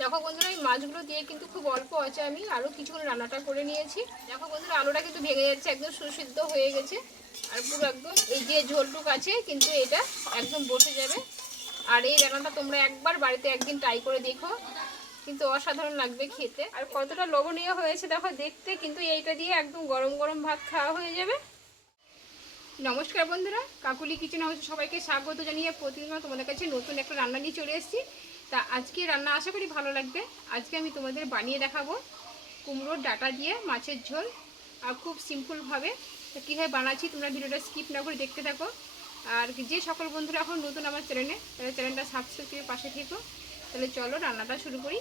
দেখো বন্ধুরা, এই মাছগুলো দিয়ে কিন্তু খুব অল্প আছে আমি। আরও কিছুক্ষণ রান্নাটা করে নিয়েছি। দেখো বন্ধুরা, আলুটা কিন্তু ভেঙে যাচ্ছে, একদম সুসিদ্ধ হয়ে গেছে। আর পুরো একদম এই যে ঝোলটুক আছে, কিন্তু এটা একদম বসে যাবে। আর এই রান্নাটা তোমরা একবার বাড়িতে একদিন ট্রাই করে দেখো। কিন্তু অসাধারণ লাগবে খেতে। আর কতটা লবণীয় হয়েছে, দেখো দেখতে, কিন্তু এইটা দিয়ে একদম গরম গরম ভাত খাওয়া হয়ে যাবে। নমস্কার বন্ধুরা, কাকুলি কিচেন হাউসে সবাইকে স্বাগত জানিয়ে প্রতিদিন তোমাদের কাছে নতুন একটা রান্না নিয়ে চলে এসেছি। তা আজকে রান্না আশা করি ভালো লাগবে। আজকে আমি তোমাদের বানিয়ে দেখাবো কুমড়োর ডাটা দিয়ে মাছের ঝোল। আর খুব সিম্পলভাবে তো কীভাবে বানাচ্ছি তোমরা ভিডিওটা স্কিপ না করে দেখতে থাকো। আর যে সকল বন্ধুরা এখন নতুন আমার চ্যানেলে তাহলে চ্যানেলটা সাবস্ক্রাইব করে পাশে থেকো। তাহলে চলো রান্নাটা শুরু করি।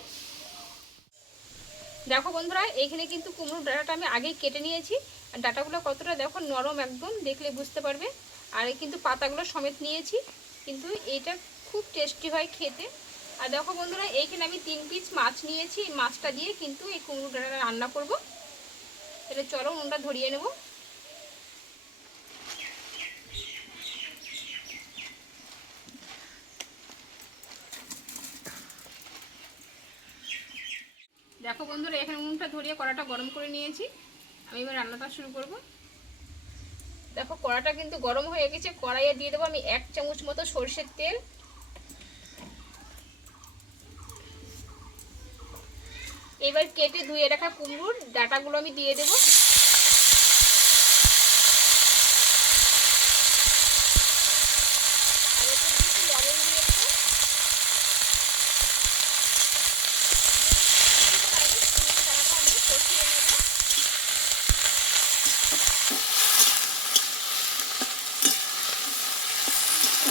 দেখো বন্ধুরা এখানে কিন্তু কুমড়োর ডাটাটা আমি আগেই কেটে নিয়েছি। আর ডাটাগুলো কতটা দেখো নরম একদম, দেখলে বুঝতে পারবে। আর কিন্তু পাতাগুলো সমেত নিয়েছি। কিন্তু এটা খুব টেস্টি হয় খেতে। আর দেখো বন্ধুরা, এইখানে আমি তিন পিস মাছ নিয়েছি। মাছটা দিয়ে কিন্তু এই কুমড়ো রান্না করব। তাহলে চলো উনুনটা ধরিয়ে নেব। দেখো বন্ধুরা, এখানে উনুনটা ধরিয়ে কড়াটা গরম করে নিয়েছি। আমি এবার রান্নাটা শুরু করব। দেখো কড়াটা কিন্তু গরম হয়ে গেছে। কড়াইয়ে দিয়ে দেবো আমি এক চামচ মতো সর্ষের তেল। এবার কেটে ধুয়ে রাখা কুমড়োর ডাটাগুলো আমি দিয়ে দেবো।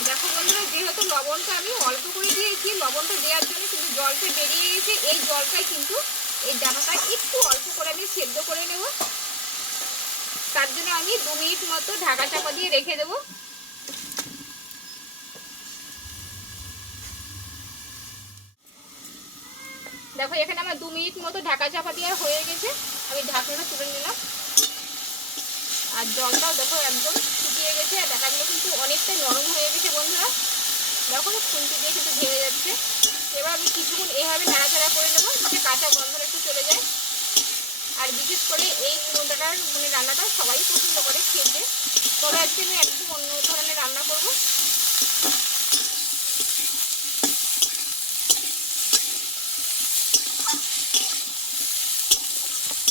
দেখো বন্ধুরা, যেহেতু লবণটা আমি অল্প করে দিয়েছি, লবণটা দেওয়ার জন্য জলটা বেরিয়ে গেছে এই জলটাই কিন্তু এই ডানাটা একটু অল্প করে আমি সেদ্ধ করে নেব। তার জন্য আমি দু মিনিট মতো ঢাকা চাপা দিয়ে রেখে দেবো। দেখো, এখানে আমার দু মিনিট মতো ঢাকা চাপা দিয়ে হয়ে গেছে। আমি ঢাকনাটা তুলে নিলাম। আর জলটাও দেখো একদম শুকিয়ে গেছে। আর ডাটাগুলো কিন্তু অনেকটাই নরম হয়ে গেছে বন্ধুরা। দেখো খুন্তি দিয়ে কিন্তু ভেঙে যাচ্ছে। এবার আমি কিছুক্ষণ এভাবে নাড়াচাড়া করে নেব, যাতে কাঁচা গন্ধটা একটু চলে যায়। আর বিশেষ করে এই কুমড়োটার মানে রান্নাটা সবাই পছন্দ করে খেতে। তবে আজকে আমি একদম অন্য ধরনের রান্না করব।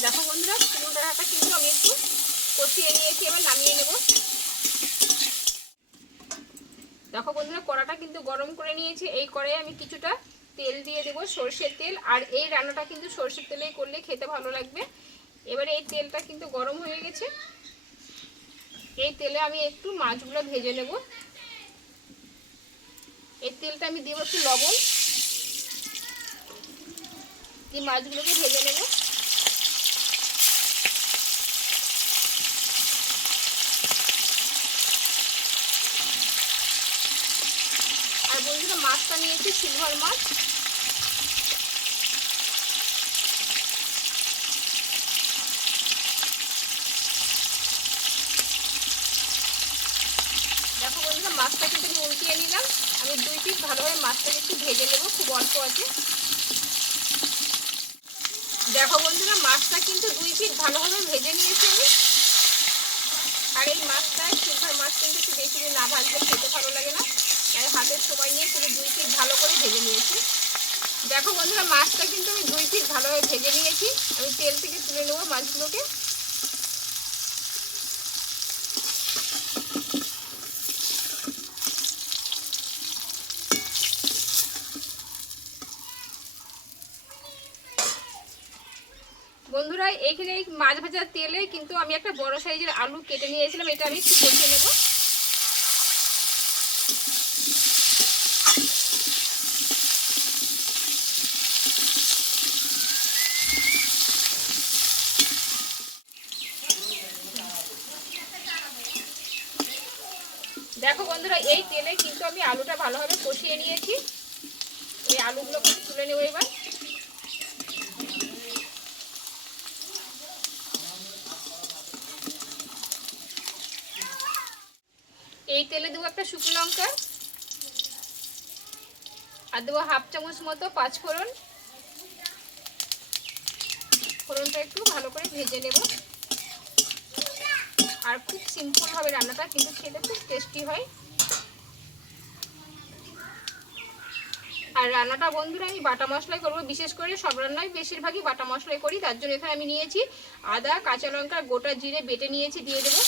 দেখো বন্ধুরা কুমড়োটাটা কিন্তু আমি একটু কষিয়ে নিয়েছি, এবার নামিয়ে নেব। দেখো বন্ধুরা, কড়াটা কিন্তু গরম করে নিয়েছি। এই কড়াইয়ে আমি কিছুটা তেল দিয়ে দেবো, সর্ষের তেল। আর এই রান্নাটা কিন্তু সর্ষের তেলেই করলে খেতে ভালো লাগবে। এবারে এই তেলটা কিন্তু গরম হয়ে গেছে। এই তেলে আমি একটু মাছগুলো ভেজে নেব। এই তেলটা আমি দেবো একটু লবণ। দিয়ে মাছগুলোকে ভেজে নেব আর বন্ধুরা মাছটা নিয়েছি সিলভার মাছ। দেখো বন্ধুরা, মাছটা কিন্তু আমি উল্টিয়ে নিলাম। আমি দুই পিস ভালোভাবে মাছটাকে একটু ভেজে নেব, খুব অল্প আছে। দেখো বন্ধুরা, মাছটা কিন্তু দুই পিস ভালোভাবে ভেজে নিয়েছি আমি। আর এই মাছটা, সিলভার মাছ কিন্তু একটু বেশি না ভাজলে খেতে ভালো লাগে না। আর হাতের সময় নিয়ে পুরো দুই পিস ভালো করে ভেজে নিয়েছি। দেখো বন্ধুরা, মাছটা কিন্তু আমি দুই পিস ভালোভাবে ভেজে নিয়েছি। আমি তেল থেকে তুলে নেব মাছগুলোকে। বন্ধুরা এইখানে এই মাছ ভাজার তেলে কিন্তু আমি একটা বড় সাইজের আলু কেটে নিয়েছিলাম। এটা আমি একটু কষে নেব। দেখো বন্ধুরা, এই তেলে কিন্তু আমি আলুটা ভালোভাবে কষিয়ে নিয়েছি। এই আলুগুলোকে তুলে নেব এবার। এই তেলে দেবো একটা শুকনো লঙ্কা। আর দেবো হাফ চামচ মতো পাঁচ ফোড়ন। ফোড়নটা একটু ভালো করে ভেজে নেব। আর খুব সিম্পল হবে রান্নাটা, কিন্তু খেতে খুব টেস্টি হয়। আর রান্নাটা বন্ধুরা, আমি বাটা মশলায় করব। বিশেষ করে সব রান্নায় বেশিরভাগই বাটা মশলায় করি। তার জন্য এখানে আমি নিয়েছি আদা, কাঁচা লঙ্কা, গোটা জিরে বেটে নিয়েছি, দিয়ে দেবো।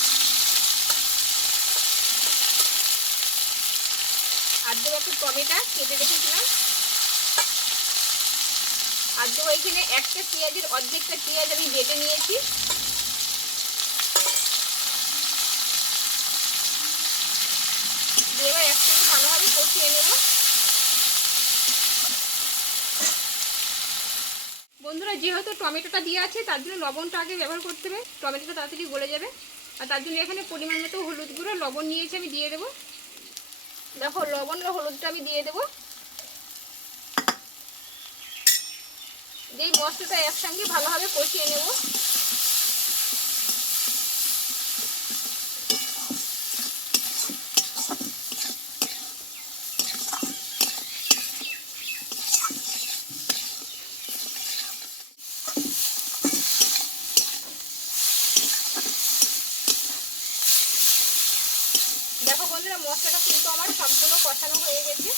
আর দেবো একটু টমেটো কেটে রেখেছিলাম। আর দেবো এখানে একটা পেঁয়াজের অর্ধেকটা পেঁয়াজ আমি বেটে নিয়েছি। এবার একসঙ্গে ভালোভাবে কষিয়ে নেব। বন্ধুরা, যেহেতু টমেটোটা দিয়ে আছে, তার জন্য লবণটা আগে ব্যবহার করতে হবে। টমেটোটা তাড়াতাড়ি গলে যাবে। আর তার জন্য এখানে পরিমাণ মতো হলুদ গুঁড়ো, লবণ নিয়েছি আমি দিয়ে দেবো। দেখো লবণ আর হলুদটা আমি দিয়ে দেবো। যেই মশলাটা একসঙ্গে ভালোভাবে কষিয়ে নেব দেখো বন্ধুরা মশলাটা কিন্তু আমার সম্পূর্ণ কষানো হয়ে গেছে।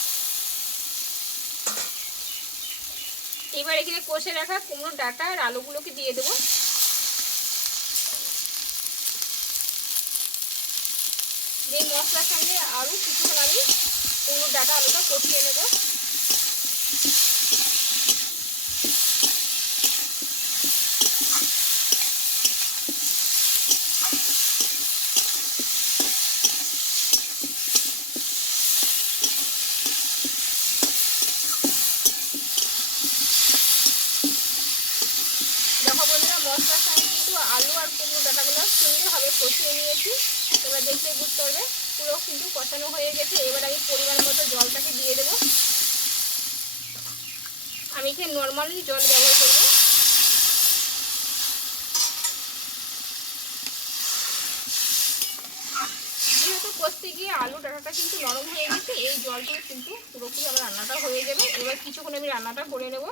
এবার এখানে কষে রাখা কুমড়ো ডাটা আর আলুগুলোকে দিয়ে দেবো। এই মশলার সঙ্গে আরও কিছুক্ষণ আমি কুমড়ো ডাটা, আলুটা কষিয়ে নেব দেখো বন্ধুরা মশলার সঙ্গে কিন্তু আলু আর কুমড়ো ডাটাগুলো সুন্দরভাবে কষিয়ে নিয়েছি। তোমরা দেখলে বুঝতে পারবে, পুরো কিন্তু কষানো হয়ে গেছে। এবার আমি পরিমাণ মতো জলটাকে দিয়ে দেবো। আমি এখানে নর্মালি জল ব্যবহার করব। যেহেতু কষতে গিয়ে আলু ডাটাটা কিন্তু নরম হয়ে গেছে, এই জলটা কিন্তু পুরোপুরি আমার রান্নাটা হয়ে যাবে। এবার কিছুক্ষণ আমি রান্নাটা করে নেব।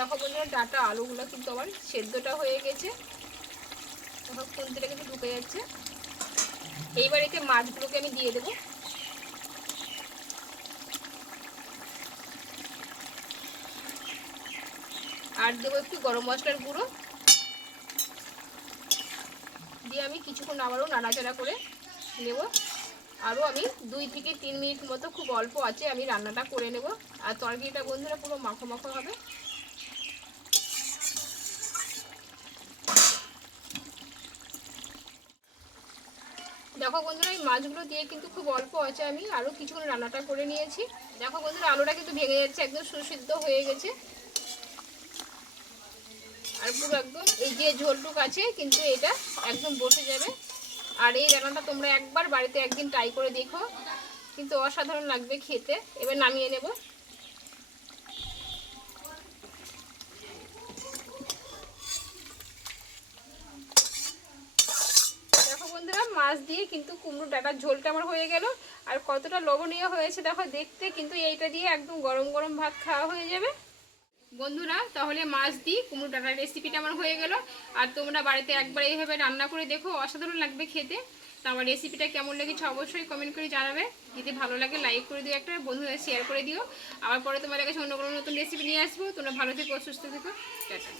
দেখো বন্ধুরা, ডাটা আলুগুলো কিন্তু আমার সেদ্ধটা হয়ে গেছে। দেখো খুন্তিটা কিন্তু ঢুকে যাচ্ছে। এইবার এতে মাছগুলোকে আমি দিয়ে দেবো। আর দেবো একটু গরম মশলার গুঁড়ো। দিয়ে আমি কিছুক্ষণ আবারও নাড়াচাড়া করে নেব। আরও আমি দুই থেকে তিন মিনিট মতো খুব অল্প আছে আমি রান্নাটা করে নেব। আর তরকারিটা বন্ধুরা পুরো মাখো মাখো হবে। দেখো বন্ধুরা, এই মাছগুলো দিয়ে কিন্তু খুব অল্প আছে আমি আরও কিছুক্ষণ রান্নাটা করে নিয়েছি। দেখো বন্ধুরা, আলুটা কিন্তু ভেঙে যাচ্ছে, একদম সুসিদ্ধ হয়ে গেছে। আর পুরো একদম এই যে ঝোলটুক আছে, কিন্তু এটা একদম বসে যাবে। আর এই রান্নাটা তোমরা একবার বাড়িতে একদিন ট্রাই করে দেখো। কিন্তু অসাধারণ লাগবে খেতে। এবার নামিয়ে নেব দেখো বন্ধুরা মাছ দিয়ে কিন্তু কুমড়ো ডাটার ঝোলটা আমার হয়ে গেল। আর কতটা লবণীয় হয়েছে দেখো, দেখতে কিন্তু এইটা দিয়ে একদম গরম গরম ভাত খাওয়া হয়ে যাবে। বন্ধুরা, তাহলে মাছ দিয়ে কুমড়ো ডাটার রেসিপিটা আমার হয়ে গেল। আর তোমরা বাড়িতে একবার এইভাবে রান্না করে দেখো, অসাধারণ লাগবে খেতে। তো আমার রেসিপিটা কেমন লেগেছে অবশ্যই কমেন্ট করে জানাবে। যদি ভালো লাগে লাইক করে দিও একটা, বন্ধুদের শেয়ার করে দিও। আবার পরে তোমাদের কাছে অন্য কোনো নতুন রেসিপি নিয়ে আসব। তোমরা ভালো থেকো, সুস্থ থেকো। টাটা।